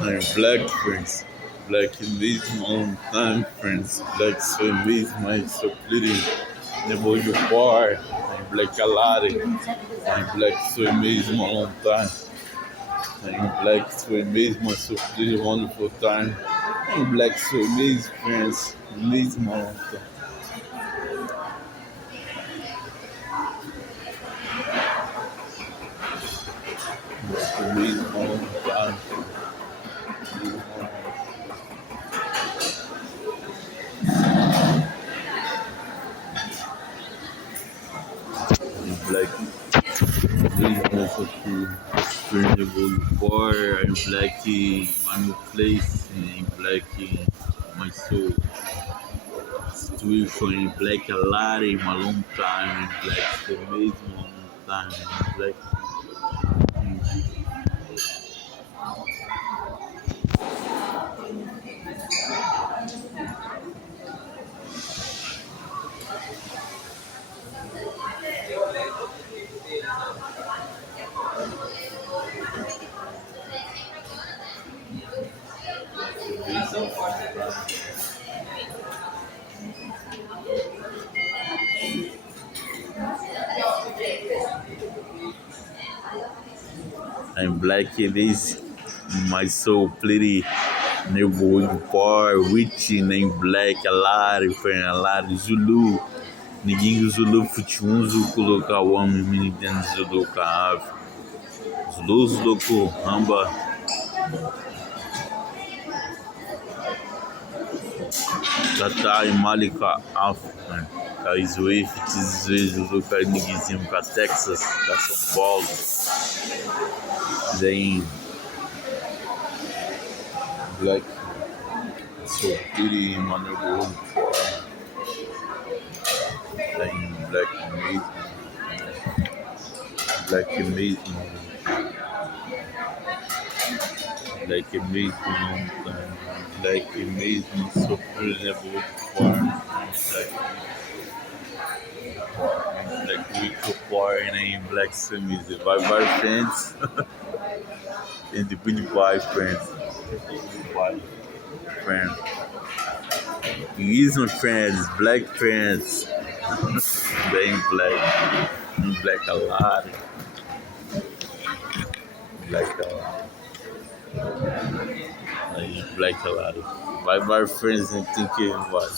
I'm black, friends. Black mesmo on time, friends. Black sou mesmo, mas sou pretty. Depois do par, I'm black a lot. I'm black sou mesmo on time. I'm black sou mesmo, sou pretty wonderful time. I'm black sou mesmo, friends. Mesmo on time. Mesmo on time. Mesmo on time. Black mesmo, sou pretty bar. I'm black in my place. I'm black in my soul. Situation in black a lot in a long time. In black the mesmo a long time. In black. I'm black it is my soul pretty neighborhood bar, rich nem black, a lot, Zulu. Ninguém Zulu futunzo colocar o homem menino dentro Zulu cave. Zulu com ramba. Tata e Malika African. Kai Swift, Zulu, Kai Niguizinho, Kai Texas, Kai São Paulo. Then black so pretty in my neighborhood. Then black amazing. Black amazing. Black amazing. Black amazing. So pretty neighborhood farm. Black week bar and black semis. Vai friends. And the pretty vibe friends. Friends. Reason friends, black friends. They in black a lot. Black a lot. Black a lot. Bye friends and thinking what?